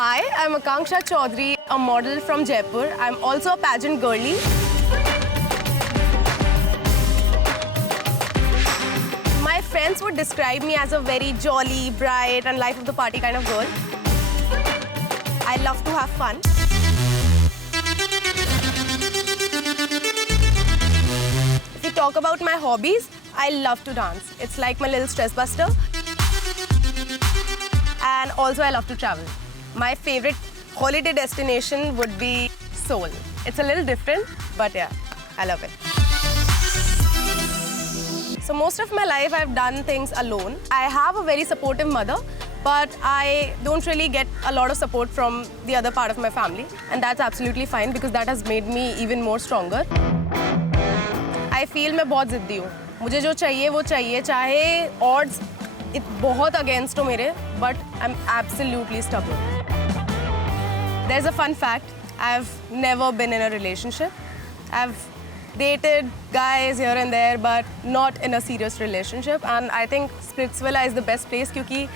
Hi, I'm Akanksha Chaudhary, a model from Jaipur. I'm also a pageant girlie. My friends would describe me as a very jolly, bright and life of the party kind of girl. I love to have fun. If you talk about my hobbies, I love to dance. It's like my little stress buster. And also I love to travel. My favorite holiday destination would be Seoul. It's a little different, but yeah, I love it. So most of my life I've done things alone. I have a very supportive mother, but I don't really get a lot of support from the other part of my family. And that's absolutely fine because that has made me even more stronger. I feel मैं बहुत ज़िद्दी हूँ. मुझे जो चाहिए वो चाहिए, चाहे odds बहुत against हो मेरे, but I'm absolutely stubborn. There's a fun fact. I've never been in a relationship. I've dated guys here and there, but not in a serious relationship. And I think Splitsvilla is the best place because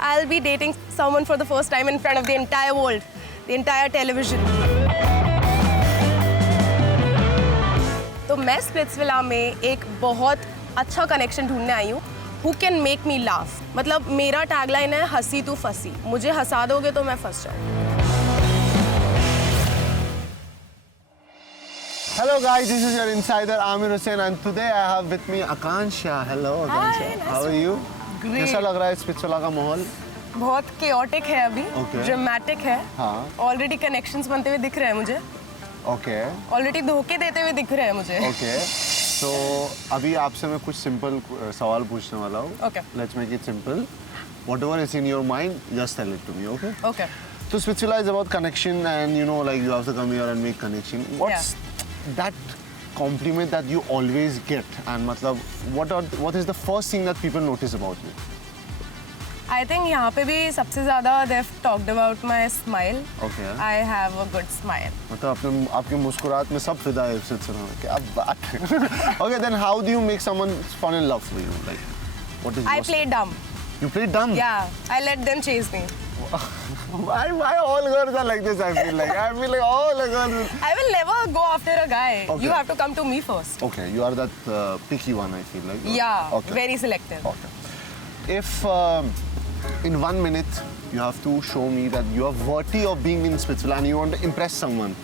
I'll be dating someone for the first time in front of the entire world, the entire television. तो मैं Splitsvilla में एक बहुत अच्छा connection ढूंढने आई हूँ. Who can make me laugh? मतलब मेरा टैगलाइन है हंसी तू फंसी. मुझे हंसा दोगे तो मैं फंस जाऊँ. Hello guys, this is your insider Amir Hussain and today I have with me Akanksha. Hello Akanksha. Hi, nice How are you? Great. कैसा लग रहा है Splitsvilla का माहौल? बहुत chaotic है अभी. Okay. Dramatic है. हाँ. Already connections बनते हुए दिख रहे हैं मुझे. Okay. Already धोखे देते हुए दिख रहे हैं मुझे. Okay. So अभी आपसे मैं कुछ simple सवाल पूछने वाला हूँ. Okay. Let's make it simple. Whatever is in your mind, just tell it to me, okay? Okay. So Splitsvilla is about connection and you know like you have to come here and make connection. What's that compliment that you always get and matlab what is the first thing that people notice about you? I think यहाँ पे भी सबसे ज़्यादा they've talked about my smile. Okay. I have a good smile. मतलब आपके मुस्कुराहट में सब फिदा है Splitsvilla में. क्या बात है? Okay, then how do you make someone fall in love with you? Like, what is? I play dumb. You play dumb? Yeah, I let them chase me. Why all girls are like this? I feel like all the girls. I will never go after a guy. Okay. You have to come to me first. Okay, you are that picky one. I feel like. Yeah, Okay. very selective. Okay. If in 1 minute you have to show me that you are worthy of being in Splitsvilla and you want to impress someone.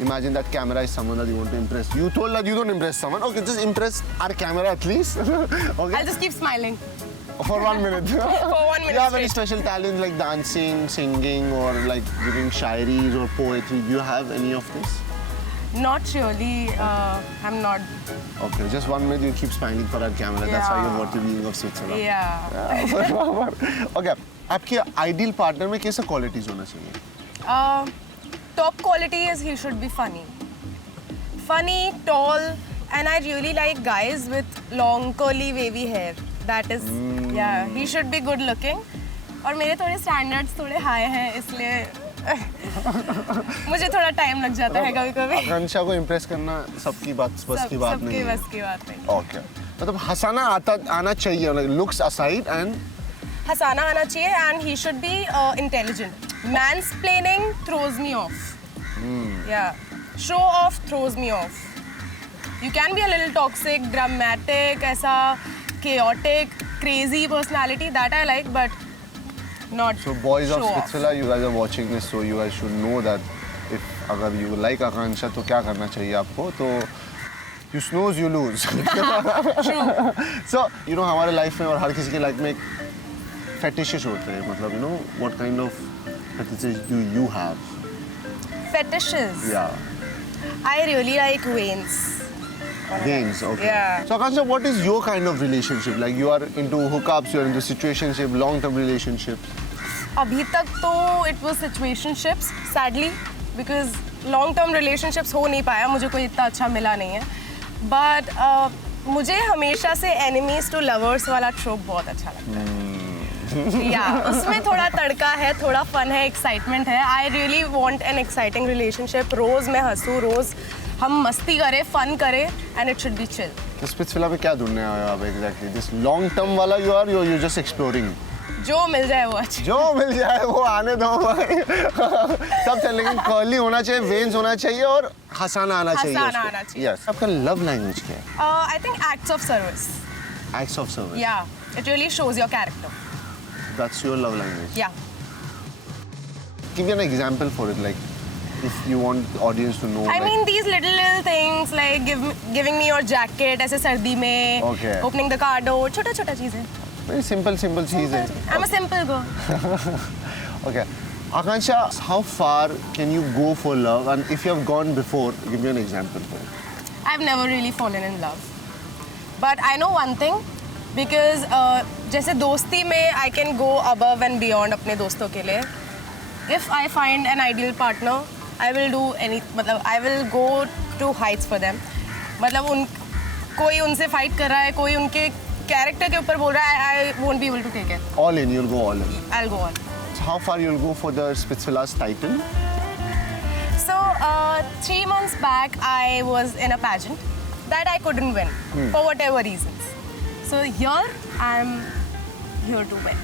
Imagine that camera is someone that you want to impress. You told that you don't impress someone. Okay, just impress our camera at least. Okay. I'll just keep smiling. For 1 minute. For 1 minute You have any straight. special talents like dancing, singing, or like giving shairis or poetry? Do you have any of this? Not really. I'm not. Okay, just 1 minute you keep smiling for our camera. That's why you're worthy being of Splitsvilla. Yeah. Okay, आपके ideal partner में कैसे qualities होना चाहिए? Top quality is he should be funny. Funny, tall, and I really like guys with long curly wavy hair. That is, yeah, he should be good looking. और मेरे थोड़े standards थोड़े high हैं इसलिए मुझे थोड़ा time लग जाता है कभी-कभी. आकांक्षा को impress करना सबकी बात बस की बात नहीं है. सबकी बस की बात नहीं. Okay. मतलब हंसाना आना चाहिए, like looks aside and हंसाना आना चाहिए and he should be intelligent. Mansplaining throws me off. Yeah. Show off throws me off. You can be a little toxic, dramatic, ऐसा chaotic, crazy personality that I like, but not. So boys of show off. Splitsvilla, you guys are watching this, so you guys should know that if अगर you like आकांक्षा तो क्या करना चाहिए आपको तो you snooze you lose. True. So you know हमारे life में और हर किसी के life में एक fetishes होते हैं, मतलब you know what kind of fetishes do you have? Fetishes. Yeah. I really like veins. Veins, okay. Yeah. So Akansha, what is your kind of relationship? Like you are into hookups, you are into situationship, long-term relationships. अभी तक तो it was situationships, sadly, because long-term relationships हो नहीं पाया. मुझे कोई इतना अच्छा मिला नहीं है. But मुझे हमेशा से enemies to lovers वाला trope बहुत अच्छा लगता है. Yeah, उसमें थोड़ा तड़का है, थोड़ा fun है, excitement है. I really want an exciting relationship. रोज मैं हंसूं, रोज हम मस्ती करें, fun करें, and it should be chill. तो Splitsvilla में क्या ढूंढने आए हो आप exactly? This long term वाला you are just exploring? जो मिल जाए वो अच्छा। जो मिल जाए वो आने दो भाई। सब चल, लेकिन कर्ली होना चाहिए, वेन्स होना चाहिए और हंसाना आना चाहिए। हंसाना आना चाहिए। यस। आपका लव लैंग्वेज क्या है? I think acts of service. Acts of service. Yeah, it really shows your character. That's your love language. Yeah. Give me an example for it, like if you want the audience to know. I like, mean these little things like giving me your jacket ऐसे सर्दी में, Okay. opening the car door, छोटा चीज़ें. very simple चीज़ है. I'm a simple girl. Okay. Akansha, how far can you go for love? And if you have gone before, give me an example for it. I've never really fallen in love. But I know one thing because जैसे दोस्ती में I can go above and beyond अपने दोस्तों के लिए. If I find an ideal partner, I will do मतलब I will go to heights for them. मतलब कोई उनसे fight कर रहा है, कोई उनके character के ऊपर बोल रहा है, I won't be able to take it. All in, you'll go all in. I'll go on. So how far you'll go for the Spitzvilas title? So 3 months back, I was in a pageant that I couldn't win for whatever reasons. So here, I'm here to win.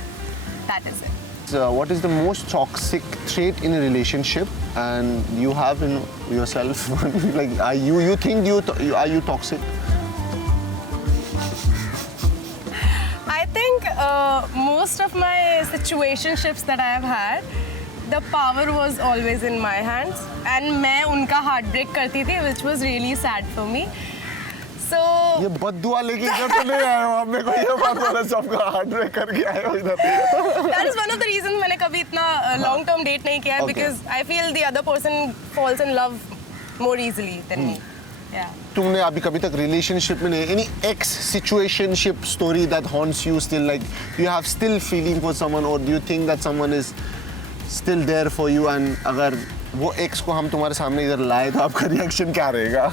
That is it. So what is the most toxic trait in a relationship, and you have in yourself? Like, you think are you toxic? I think most of my situationships that I have had, the power was always in my hands, and मैं उनका heartbreak करती थी, which was really sad for me. So ये बद्दुआ लेके इधर तो नहीं आए हो, आप मेरे को ये बात बोला सबका heartbreak करके आए हो इधर. that is one of the reasons मैंने कभी इतना long term date नहीं किया है, Okay. because I feel the other person falls in love more easily than me. Yeah. तुमने अभी कभी तक relationship में नहीं, any ex situationship story that haunts you still, like you have still feeling for someone, or do you think that someone is still there for you, and अगर वो ex को हम तुम्हारे सामने इधर लाए तो आपका reaction क्या रहेगा?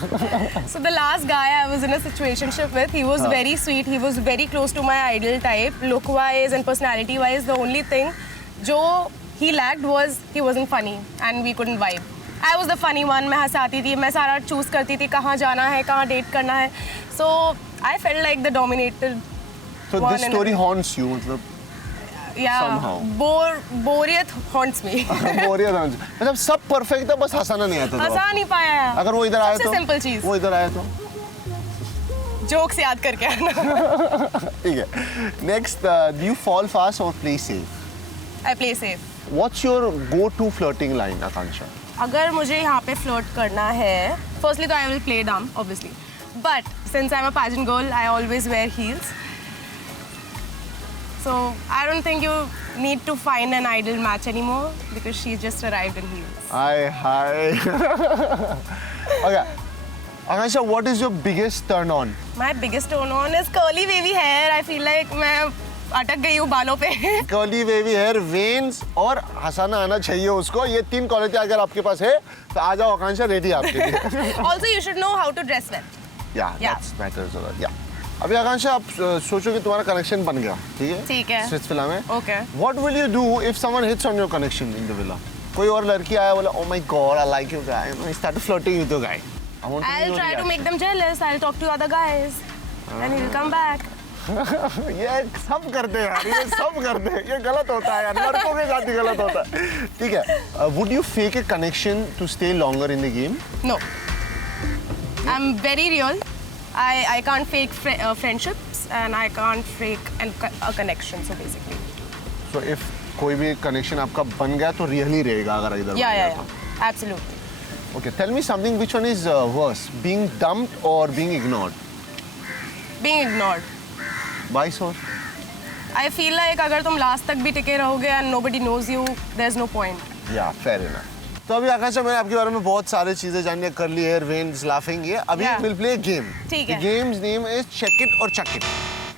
So the last guy I was in a situationship with, he was very sweet. He was very close to my ideal type, look-wise and personality-wise. The only thing जो he lacked was he wasn't funny, and we couldn't vibe. I was the funny one. मैं हंसाती थी, मैं सारा choose करती थी, कहाँ जाना है, कहाँ date करना है. So I felt like the dominated. So one this in story a- haunts you, मतलब Yeah. somehow. बोरियत haunts me. बोरियत haunts. मतलब सब perfect था, बस हंसाना नहीं आता था. हंसा नहीं पाया. अगर वो इधर आया सबसे तो simple चीज. वो इधर आया तो Jokes याद करके आना. ठीक है. Next, do you fall fast or play safe? I play safe. What's your go-to flirting line, Akansha? अगर मुझे यहाँ पे फ्लर्ट करना है, firstly तो I will play dumb, obviously. But since I'm a pageant girl, I always wear heels. So I don't think you need to find an ideal match anymore because she just arrived in heels. Hi. Okay. Akansha, what is your biggest turn on? My biggest turn on is curly wavy hair. I feel like मैं अटक गई हूँ बालों पे. Curly wavy hair, veins और हंसाना आना चाहिए उसको. ये तीन क्वालिटी अगर आपके पास है तो आ जाओ आकांक्षा, रेडी आपके लिए. Also you should know how to dress well. Yeah, Yeah. that matters a lot. Yeah. अभी आकांक्षा, आप सोचो कि तुम्हारा कनेक्शन बन गया, ठीक है? ठीक है. स्पिट्सविला में. Okay. What will you do if someone hits on your connection in the villa? कोई और लड़की आया बोला, oh my god, I like you guy. I start flirting with your guy. I want to know I'll your try to reaction. make them jealous. I'll talk to other guys. And he'll come back. ये सब करते हैं यार, ये सब करते हैं. ये गलत होता है यार, लड़कों के साथ ही गलत होता है. ठीक है. Would you fake a connection to stay longer in the game? No. I'm very real. I can't fake friendships and I can't fake a connection, so basically. So if कोई भी connection आपका बन गया तो real ही रहेगा अगर इधर. Yeah. Absolutely. Okay, tell me something. Which one is worse, being dumped or being ignored? Being ignored. Why so? I feel like अगर तुम last तक भी टिके रहोगे and nobody knows you, there's no point. Yeah, fair enough. तो अभी आकांक्षा, मैंने आपके बारे में बहुत सारी चीजें जानी है. Curly hair, veins, laughing. ये अभी Yeah. we'll play a game. ठीक The है. game's name is check it or chuck it.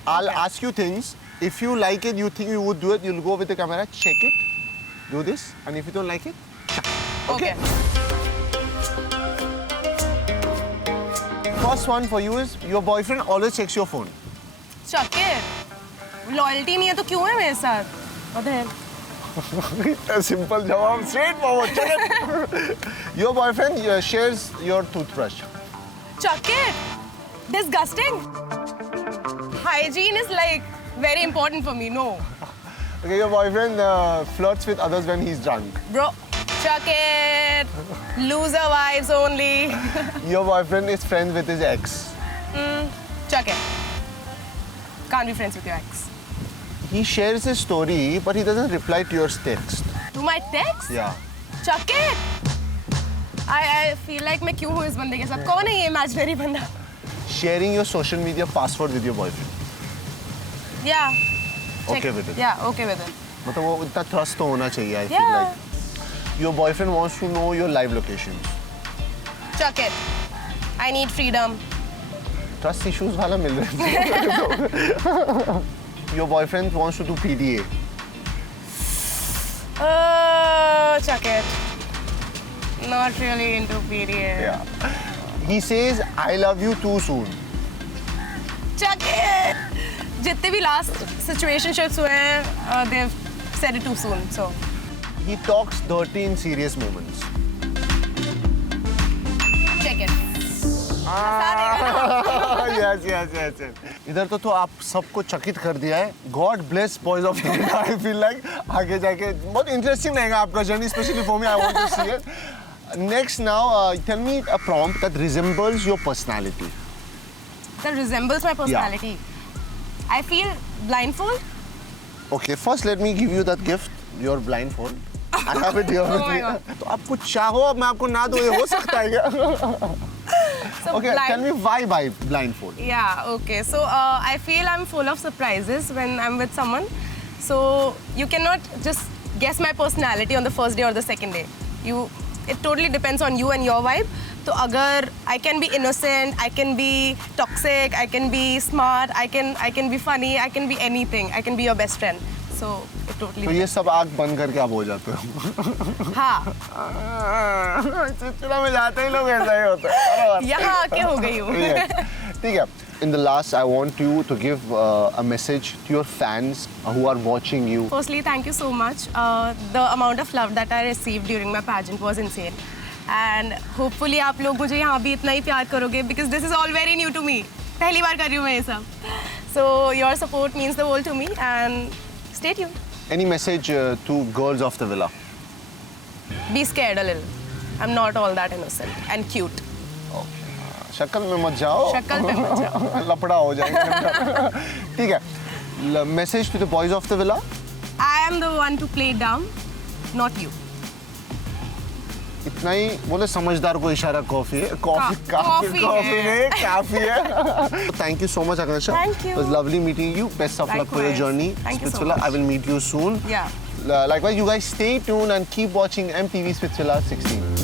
I'll Okay. ask you things. If you like it, you think you would do it, you'll go with the camera, check it, do this, and if you don't like it, chuck it. Okay. First one for you is your boyfriend always checks your phone. Chuck it. Loyalty नहीं है तो क्यों है मेरे साथ? अधर. Simple jawab, straightforward. Check it. Your boyfriend shares your toothbrush. Chuck it. Disgusting. Hygiene is like very important for me. No. Okay, your boyfriend flirts with others when he's drunk. Bro, chuck it. Loser vibes only. Your boyfriend is friends with his ex. Chuck it. Can't be friends with your ex. He shares his story, but he doesn't reply to your text. To my text? Yeah. Chuck it. I feel like मैं क्यों हूँ इस बंदे के साथ? कौन है ये imaginary बंदा? Sharing your social media password with your boyfriend. Yeah. Check. Okay with it. Yeah, okay with it. मतलब वो इतना trust तो होना चाहिए. I feel Yeah. like your boyfriend wants to know your live locations. Chuck it. I need freedom. Trust issues वाला मिल रहा है. Your boyfriend wants to do PDA. Chuck it. Not really into PDA. Yeah. He says I love you too soon. Chuck it. जितने भी last situationships हुए हैं, they've said it too soon. So. He talks dirty in serious moments. Check it. हंसा देगा ना? yes. इधर तो आप सबको चकित कर दिया है. God bless boys of India. I feel like आगे जाके बहुत interesting रहेगा आपका journey, especially for me. I want to see it. Next now, tell me a prompt that resembles your personality. That resembles my personality. I feel blindfold. Okay, first let me give you that gift. Your blindfold. I have it here with my me. God. तो आप कुछ चाहो अब मैं आपको ना दूँ ये हो सकता है क्या? So Okay, tell me why blindfold? Yeah, okay. So I feel I'm full of surprises when I'm with someone. So you cannot just guess my personality on the first day or the second day. It totally depends on you and your vibe. So agar I can be innocent, I can be toxic, I can be smart, I can be funny, I can be anything. I can be your best friend. So it totally तो ये सब आँख बंद करके आप हो जाते हो. हाँ, चित्रा में जाते ही लोग ऐसा ही होता है. यहाँ आके हो गई हूँ. ठीक है. In the last, I want you to give a message to your fans who are watching you. Firstly, thank you so much. The amount of love that I received during my pageant was insane. And hopefully आप लोग मुझे यहाँ भी इतना ही प्यार करोगे because this is all very new to me. पहली बार कर रही हूँ मैं ये सब. So your support means the world to me and stay tuned. Any message to girls of the villa? Be scared a little. I'm not all that innocent and cute. शक्ल में मत जाओ. शक्ल पे मत जाओ. लपड़ा हो जाएगा. ठीक है. Message to the boys of the villa? I am the one to play dumb, not you. इतना ही बोले समझदार को इशारा कॉफी है. कॉफी नहीं काफी है. Thank you so much, Akansha. Thank you. It was lovely meeting you. Best of luck for your Likewise. journey. Thank you so Spitzvilla, much. I will meet you soon. Yeah. Likewise, you guys stay tuned and keep watching MTV Spitzvilla 16.